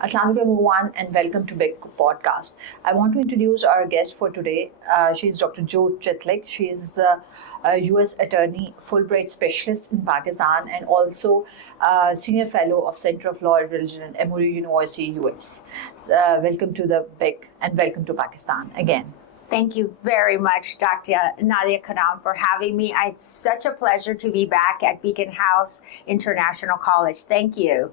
Assalamualaikum everyone and welcome to Big Podcast. I want to introduce our guest for today. She's Dr. Chitlik. She is a U.S. attorney, Fulbright specialist in Pakistan, and also senior fellow of Center of Law and Religion at Emory University, U.S. Welcome to the Big and welcome to Pakistan again. Thank you very much, Dr. Nadia Kadam, for having me. It's such a pleasure to be back at Beacon House International College. Thank you.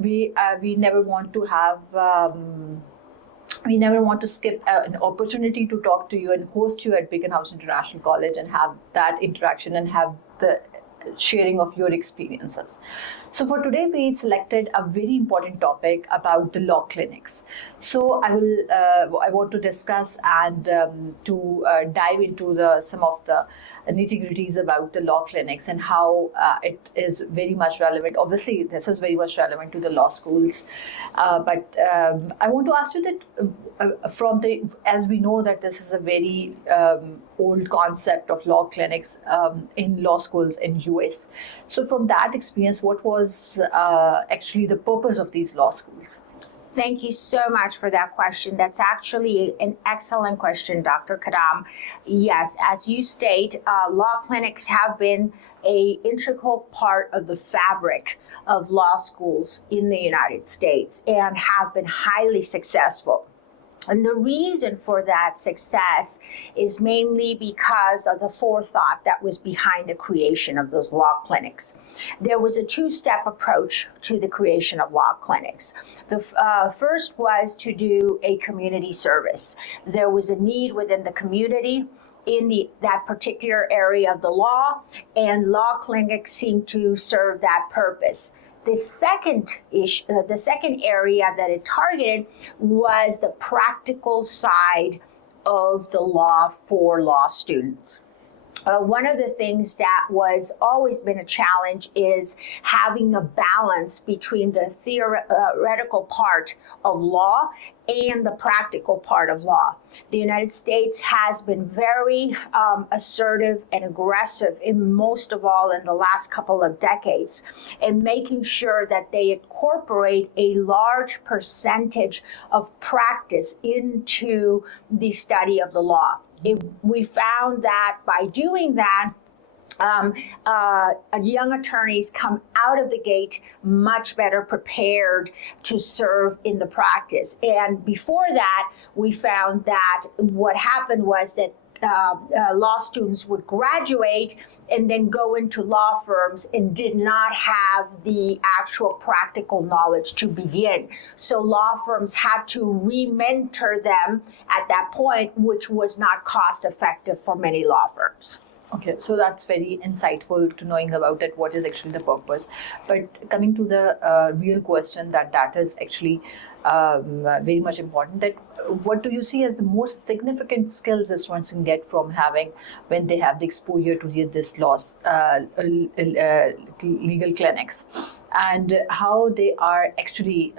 We never want to skip an opportunity to talk to you and host you at Beacon House International College and have that interaction and have the sharing of your experiences. So for today, we selected a very important topic about the law clinics. So I want to discuss and to dive into some of the nitty-gritties about the law clinics and how it is very much relevant. Obviously, this is very much relevant to the law schools, but I want to ask you that as we know that this is a very old concept of law clinics in law schools in US. So from that experience, what was actually the purpose of these law schools? Thank you so much for that question. That's actually an excellent question, Dr. Kadam. Yes, as you state, law clinics have been an integral part of the fabric of law schools in the United States and have been highly successful. And the reason for that success is mainly because of the forethought that was behind the creation of those law clinics. There was a two-step approach to the creation of law clinics. The first was to do a community service. There was a need within the community in that particular area of the law, and law clinics seemed to serve that purpose. The second area that it targeted was the practical side of the law for law students. One of the things that was always been a challenge is having a balance between the theoretical part of law and the practical part of law. The United States has been very assertive and aggressive in most of all in the last couple of decades in making sure that they incorporate a large percentage of practice into the study of the law. We found that by doing that, young attorneys come out of the gate much better prepared to serve in the practice. And before that, we found that what happened was that law students would graduate and then go into law firms and did not have the actual practical knowledge to begin. So law firms had to re-mentor them at that point, which was not cost effective for many law firms. Okay, so that's very insightful to knowing about it, what is actually the purpose. But coming to the real question that is actually very much important, that what do you see as the most significant skills that students can get from having when they have the exposure to this laws, legal clinics, and how they are actually,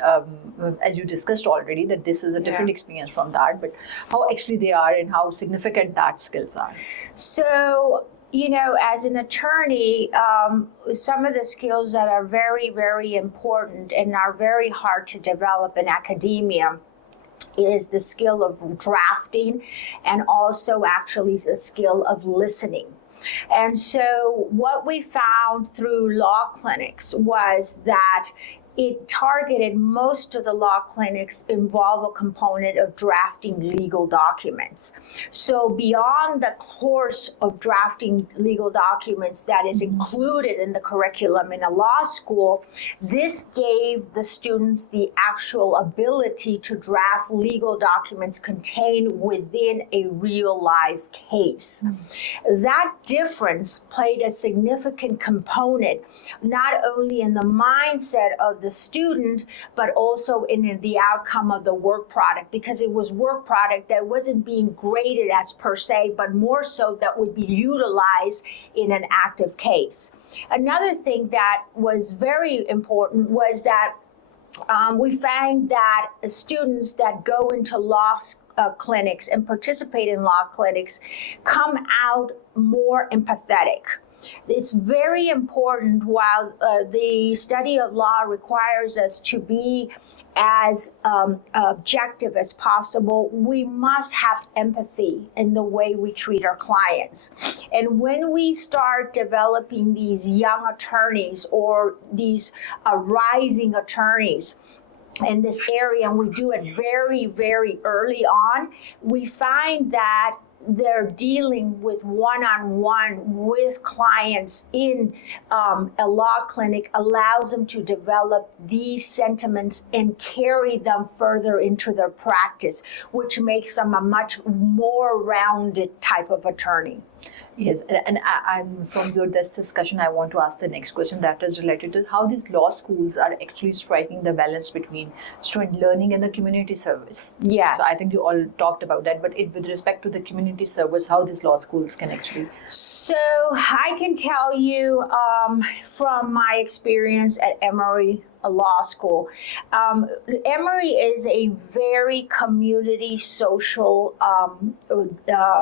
as you discussed already, that this is a different experience from that, but how actually they are and how significant that skills are. So, as an attorney, some of the skills that are very, very important and are very hard to develop in academia is the skill of drafting and also actually the skill of listening. And so what we found through law clinics was that it targeted most of the law clinics involve a component of drafting legal documents. So beyond the course of drafting legal documents that is included in the curriculum in a law school, this gave the students the actual ability to draft legal documents contained within a real life case. That difference played a significant component, not only in the mindset of the student, but also in the outcome of the work product, because it was work product that wasn't being graded as per se, but more so that would be utilized in an active case. Another thing that was very important was that we found that students that go into law clinics and participate in law clinics come out more empathetic. It's very important. While the study of law requires us to be as objective as possible, we must have empathy in the way we treat our clients. And when we start developing these young attorneys or these rising attorneys in this area, and we do it very, very early on, we find that they're dealing with one-on-one with clients in a law clinic allows them to develop these sentiments and carry them further into their practice, which makes them a much more rounded type of attorney. Yes, and I'm from this discussion, I want to ask the next question that is related to how these law schools are actually striking the balance between student learning and the community service. Yes. So I think you all talked about that, but with respect to the community service, how these law schools can actually. So I can tell you from my experience at Emory Law School, Emory is a very community social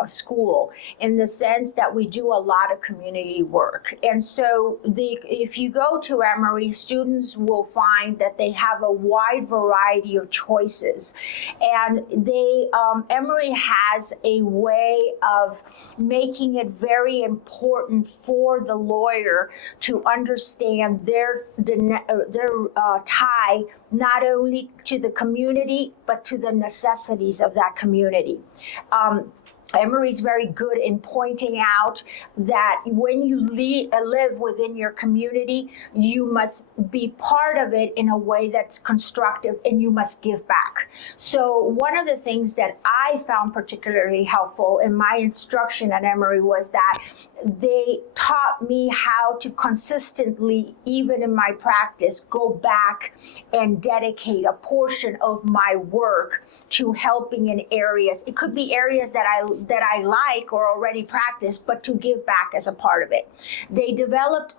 school in the sense that we do a lot of community work. And so if you go to Emory, students will find that they have a wide variety of choices. And Emory has a way of making it very important for the lawyer to understand their tie not only to the community, but to the necessities of that community. Emory's very good in pointing out that when you live within your community, you must be part of it in a way that's constructive, and you must give back. So one of the things that I found particularly helpful in my instruction at Emory was that they taught me how to consistently, even in my practice, go back and dedicate a portion of my work to helping in areas. It could be areas that I like or already practice, but to give back as a part of it. They developed,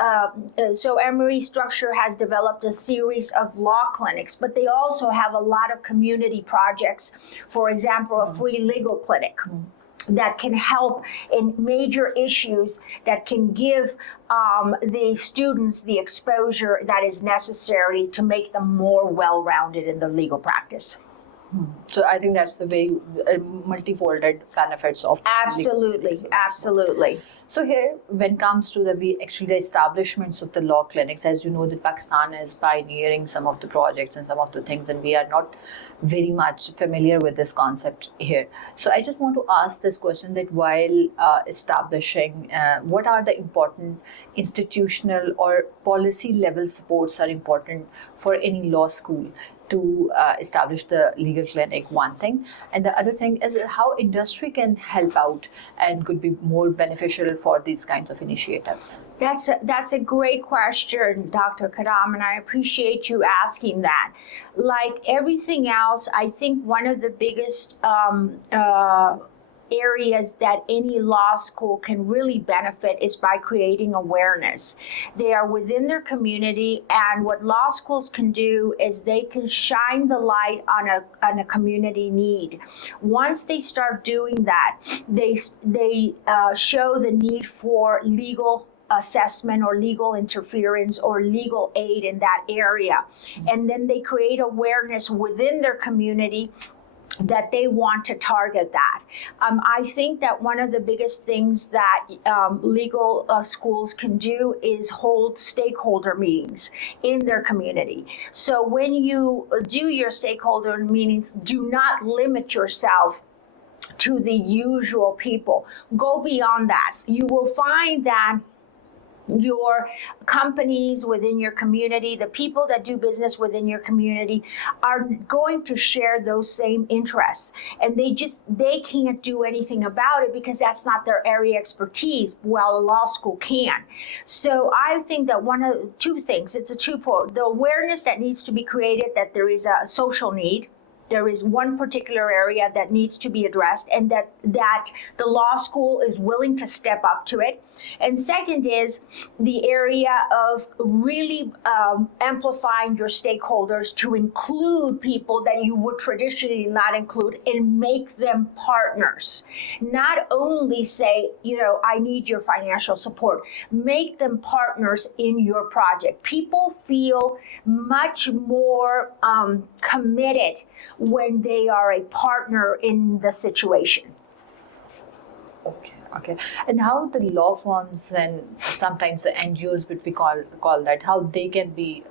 so Emory Structure has developed a series of law clinics, but they also have a lot of community projects. For example, a free legal clinic that can help in major issues, that can give the students the exposure that is necessary to make them more well-rounded in the legal practice. So I think that's the way multifolded benefits of absolutely. So here, when it comes to the establishments of the law clinics, as you know, that Pakistan is pioneering some of the projects and some of the things, and we are not very much familiar with this concept here. So I just want to ask this question, that while establishing, what are the important institutional or policy level supports are important for any law school to establish the legal clinic, one thing. And the other thing is how industry can help out and could be more beneficial for these kinds of initiatives. That's a great question, Dr. Kadam, and I appreciate you asking that. Like everything else, I think one of the biggest areas that any law school can really benefit is by creating awareness. They are within their community, and what law schools can do is they can shine the light on a community need. Once they start doing that, they show the need for legal assessment or legal interference or legal aid in that area. And then they create awareness within their community that they want to target that. I think that one of the biggest things that legal schools can do is hold stakeholder meetings in their community. So when you do your stakeholder meetings, do not limit yourself to the usual people. Go beyond that. You will find that your companies within your community, the people that do business within your community are going to share those same interests. And they can't do anything about it because that's not their area of expertise, while a law school can. So I think that one of two things, it's a two-part. The awareness that needs to be created that there is a social need, There is one particular area that needs to be addressed, and that the law school is willing to step up to it. And second is the area of really amplifying your stakeholders to include people that you would traditionally not include and make them partners. Not only say, I need your financial support, make them partners in your project. People feel much more committed when they are a partner in the situation. Okay. And how the law firms and sometimes the NGOs, which we call that, how they can be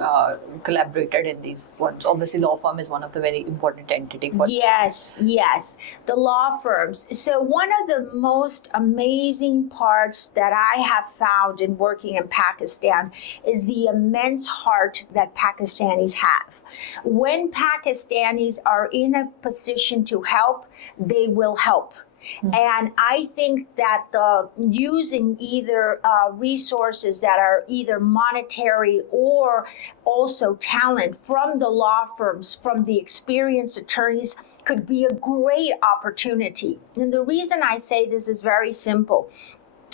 collaborated in these ones? Obviously, law firm is one of the very important entity for. Yes, the law firms. So one of the most amazing parts that I have found in working in Pakistan is the immense heart that Pakistanis have. When Pakistanis are in a position to help, they will help. And I think that using either resources that are either monetary or also talent from the law firms, from the experienced attorneys, could be a great opportunity. And the reason I say this is very simple.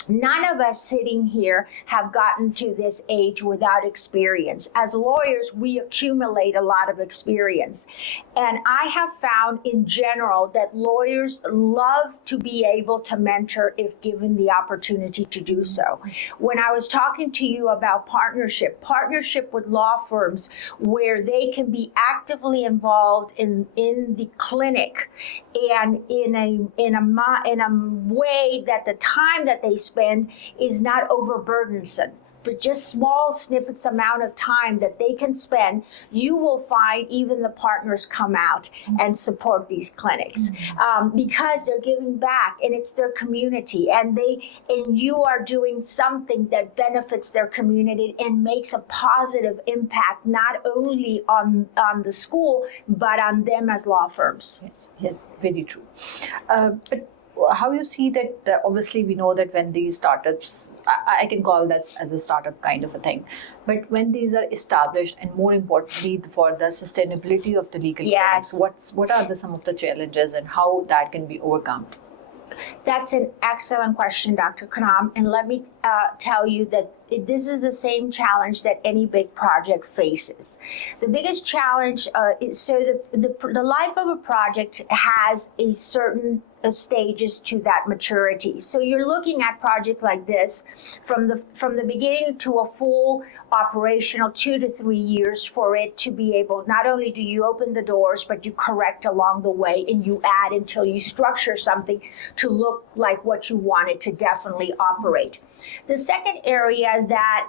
None of us sitting here have gotten to this age without experience. As lawyers, we accumulate a lot of experience. And I have found in general that lawyers love to be able to mentor if given the opportunity to do so. When I was talking to you about partnership with law firms where they can be actively involved in the clinic and in a way that the time that they spend is not overburdensome, but just small snippets amount of time that they can spend, you will find even the partners come out and support these clinics because they're giving back and it's their community, and you are doing something that benefits their community and makes a positive impact not only on the school but on them as law firms. Yes, very true. But how you see that, obviously we know that when these startups, I can call this as a startup kind of a thing, but when these are established, and more importantly for the sustainability of the legal clinics, what are some of the challenges and how that can be overcome? That's an excellent question, Dr. Khanam. And let me tell you that this is the same challenge that any big project faces. The biggest challenge is the life of a project has a certain stages to that maturity. So you're looking at projects like this from the beginning to a full operational 2 to 3 years for it to be able, not only do you open the doors, but you correct along the way and you add until you structure something to look like what you want it to definitely operate. The second area that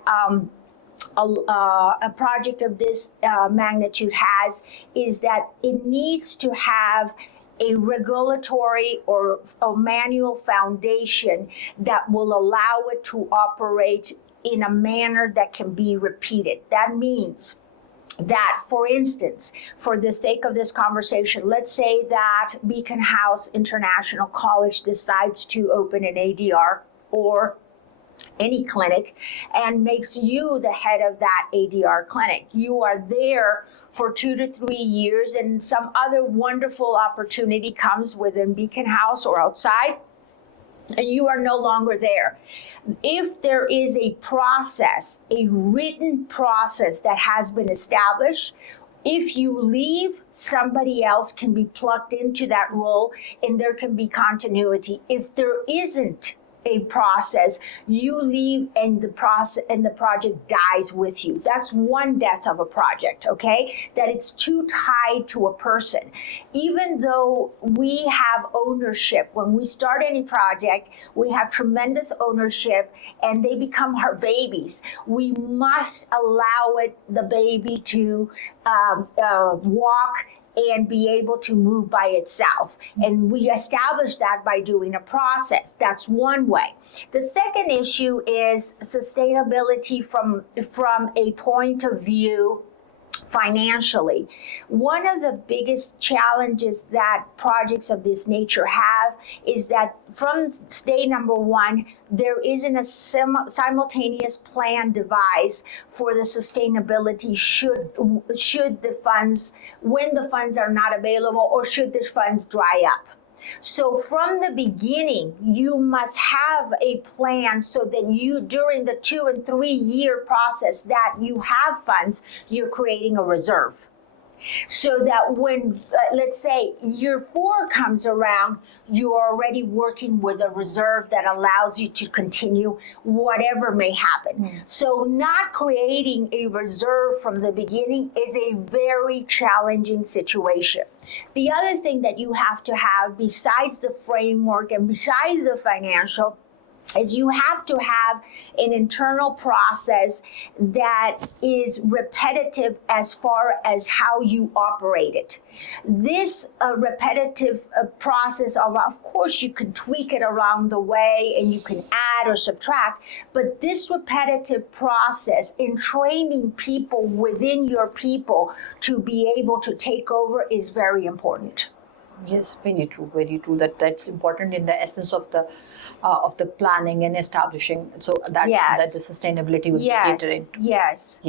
a project of this magnitude has is that it needs to have a regulatory or a manual foundation that will allow it to operate in a manner that can be repeated. That means that, for instance, for the sake of this conversation, let's say that Beacon House International College decides to open an ADR or any clinic and makes you the head of that ADR clinic. You are there for 2 to 3 years and some other wonderful opportunity comes within Beacon House or outside, and you are no longer there. If there is a process, a written process that has been established, if you leave, somebody else can be plugged into that role and there can be continuity. If there isn't a process, you leave and the process and the project dies with you. That's one death of a project, okay? That it's too tied to a person. Even though we have ownership, when we start any project, we have tremendous ownership and they become our babies. We must allow the baby to walk and be able to move by itself. And we establish that by doing a process. That's one way. The second issue is sustainability from a point of view financially. One of the biggest challenges that projects of this nature have is that from day number one, there isn't a simultaneous plan devised for the sustainability should the funds, when the funds are not available, or should the funds dry up. So from the beginning, you must have a plan so that you, during the 2 and 3 year process that you have funds, you're creating a reserve. So that when, let's say, year 4 comes around, you're already working with a reserve that allows you to continue whatever may happen. So not creating a reserve from the beginning is a very challenging situation. The other thing that you have to have, besides the framework and besides the financial, is you have to have an internal process that is repetitive as far as how you operate it. This repetitive process of course, you can tweak it along the way and you can add or subtract, but this repetitive process in training people within your people to be able to take over is very important. Yes, very true, very true. That's important in the essence of the planning and establishing, so that that the sustainability will be catering to. Yes.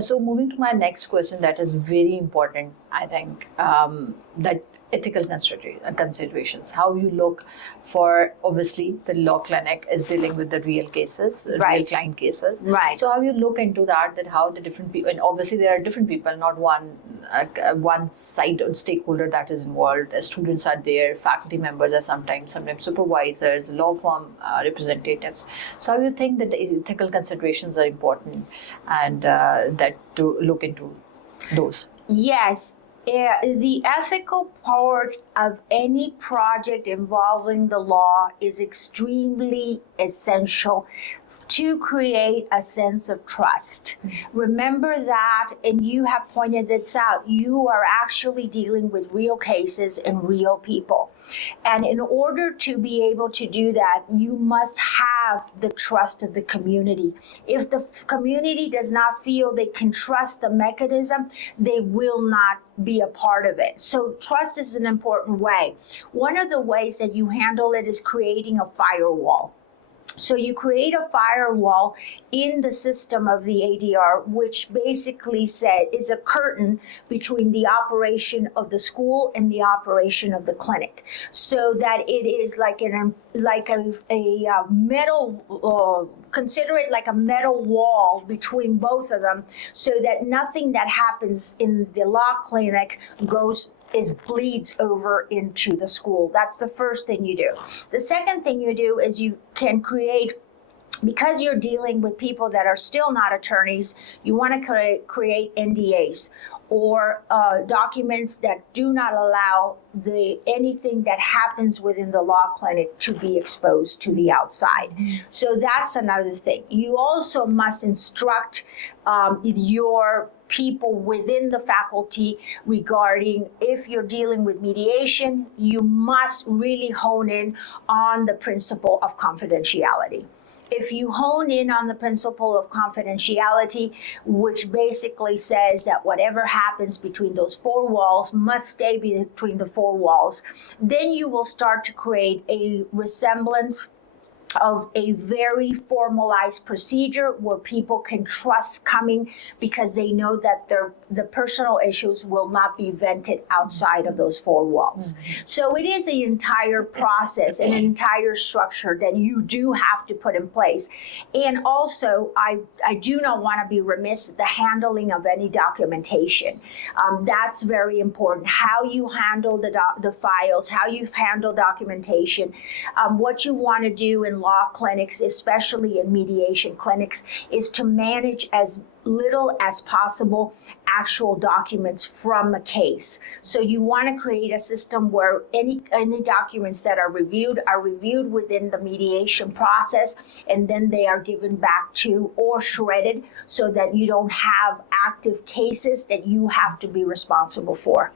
So moving to my next question, that is very important. I think that ethical considerations, how you look for, obviously the law clinic is dealing with the real cases, real client cases. Right. So how you look into that how the different people, and obviously there are different people, not one side or stakeholder that is involved. Students are there, faculty members are sometimes supervisors, law firm representatives. So how you think that the ethical considerations are important, and that to look into those? Yes. The ethical part of any project involving the law is extremely essential to create a sense of trust. Remember that, and you have pointed this out, you are actually dealing with real cases and real people. And in order to be able to do that, you must have the trust of the community. If the community does not feel they can trust the mechanism, they will not be a part of it. So trust is an important way. One of the ways that you handle it is creating a firewall. So you create a firewall in the system of the ADR, which basically is a curtain between the operation of the school and the operation of the clinic, so that it is like a metal. Consider it like a metal wall between both of them, so that nothing that happens in the law clinic bleeds over into the school. That's the first thing you do. The second thing you do is you can create, because you're dealing with people that are still not attorneys, you want to create NDAs, or documents that do not allow anything that happens within the law clinic to be exposed to the outside. So that's another thing. You also must instruct your people within the faculty regarding, if you're dealing with mediation, you must really hone in on the principle of confidentiality. If you hone in on the principle of confidentiality, which basically says that whatever happens between those 4 walls must stay between the 4 walls, then you will start to create a resemblance of a very formalized procedure where people can trust coming, because they know that the personal issues will not be vented outside of those 4 walls. So it is an entire process and an entire structure that you do have to put in place. And also, I do not want to be remiss at the handling of any documentation. That's very important. How you handle the files, how you handle documentation. What you want to do in law clinics, especially in mediation clinics, is to manage as little as possible actual documents from a case. So you want to create a system where any documents that are reviewed within the mediation process, and then they are given back to or shredded, so that you don't have active cases that you have to be responsible for.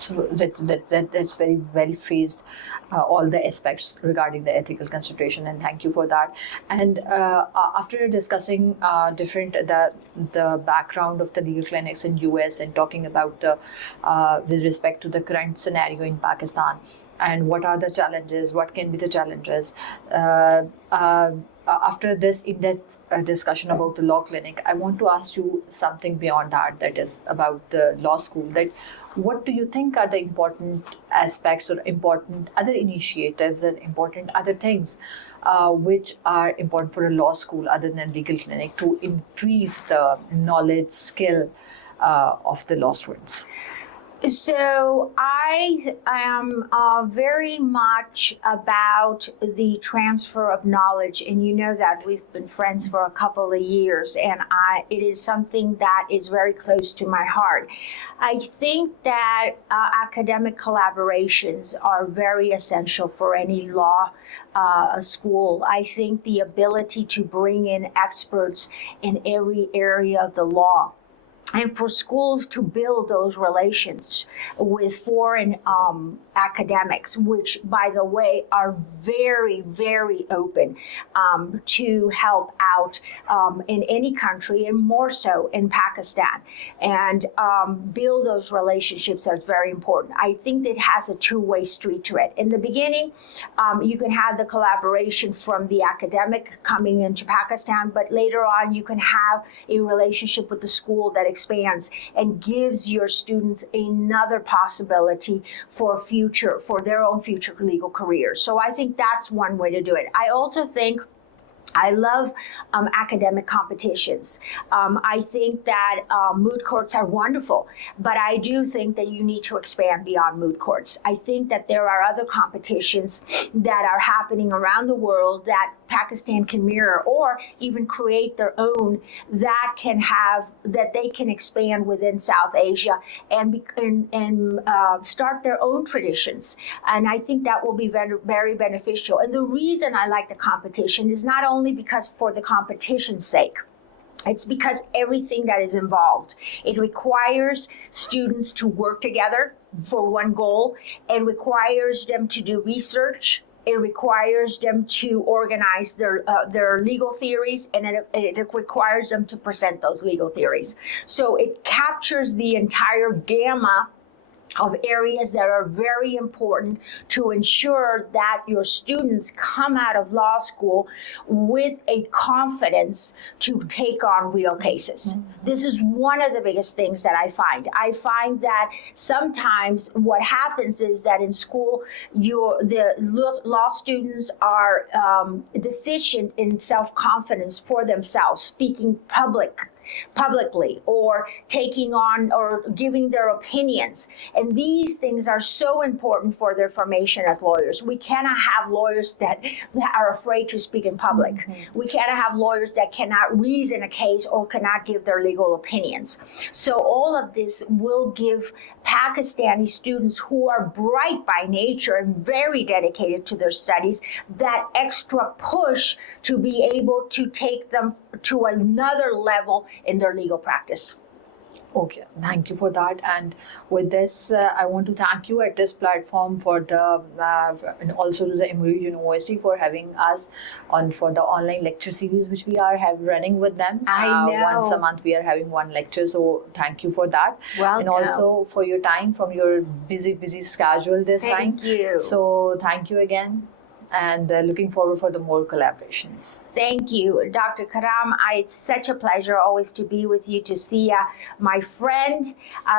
So that's very well phrased, all the aspects regarding the ethical consideration, and thank you for that. And after discussing different the background of the legal clinics in US and talking about the with respect to the current scenario in Pakistan and what are the challenges, what can be the challenges. After this in-depth discussion about the law clinic, I want to ask you something beyond that, that is about the law school. That what do you think are the important aspects or important other initiatives and important other things which are important for a law school other than legal clinic to increase the knowledge, skill of the law students? So I am very much about the transfer of knowledge, and you know that we've been friends for a couple of years, and it is something that is very close to my heart. I think that academic collaborations are very essential for any law school. I think the ability to bring in experts in every area of the law, and for schools to build those relations with foreign academics, which, by the way, are very, very open to help out in any country, and more so in Pakistan, and build those relationships are very important. I think it has a two-way street to it. In the beginning, you can have the collaboration from the academic coming into Pakistan, but later on you can have a relationship with the school that expands and gives your students another possibility for their own future legal careers. So I think that's one way to do it. I also think I love academic competitions. I think that moot courts are wonderful, but I do think that you need to expand beyond moot courts. I think that there are other competitions that are happening around the world that Pakistan can mirror, or even create their own that they can expand within South Asia and start their own traditions. And I think that will be very, very beneficial. And the reason I like the competition is not only because for the competition's sake. It's because everything that is involved. It requires students to work together for one goal. It requires them to do research. It requires them to organize their legal theories, and it requires them to present those legal theories. So it captures the entire gamma of areas that are very important to ensure that your students come out of law school with a confidence to take on real cases. Mm-hmm. This is one of the biggest things that I find. I find that sometimes what happens is that in school, the law students are deficient in self-confidence for themselves, speaking publicly, or taking on or giving their opinions. And these things are so important for their formation as lawyers. We cannot have lawyers that are afraid to speak in public. Mm-hmm. We cannot have lawyers that cannot reason a case or cannot give their legal opinions. So all of this will give Pakistani students who are bright by nature and very dedicated to their studies that extra push to be able to take them to another level in their legal practice. Okay, thank you for that. And with this, I want to thank you at this platform for the and also to the Emory University for having us on for the online lecture series which we are running with them. I know. Once a month we are having one lecture, so thank you for that. Welcome. And also for your time from your busy schedule this time. Thank you. So thank you again, and looking forward for the more collaborations. Thank you, Dr. Karam. It's such a pleasure always to be with you, to see my friend.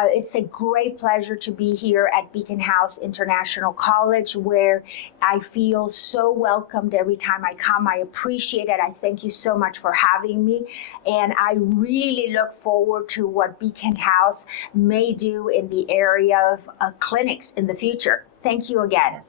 It's a great pleasure to be here at Beacon House International College, where I feel so welcomed every time I come. I appreciate it. I thank you so much for having me. And I really look forward to what Beacon House may do in the area of clinics in the future. Thank you again.